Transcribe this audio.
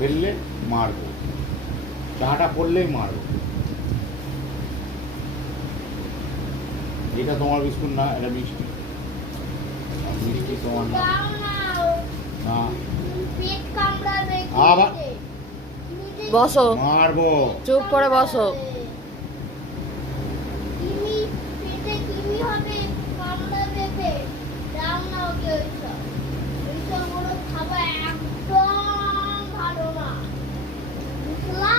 ফেললে মারবো, চাটা পড়লেই মারবো। এটা তোমার বিস্কুট না, এটা মিষ্টি। মিষ্টি তোমার না। না পেট কামড়াবে। আবার বসো, মারবো। চুপ করে বসো।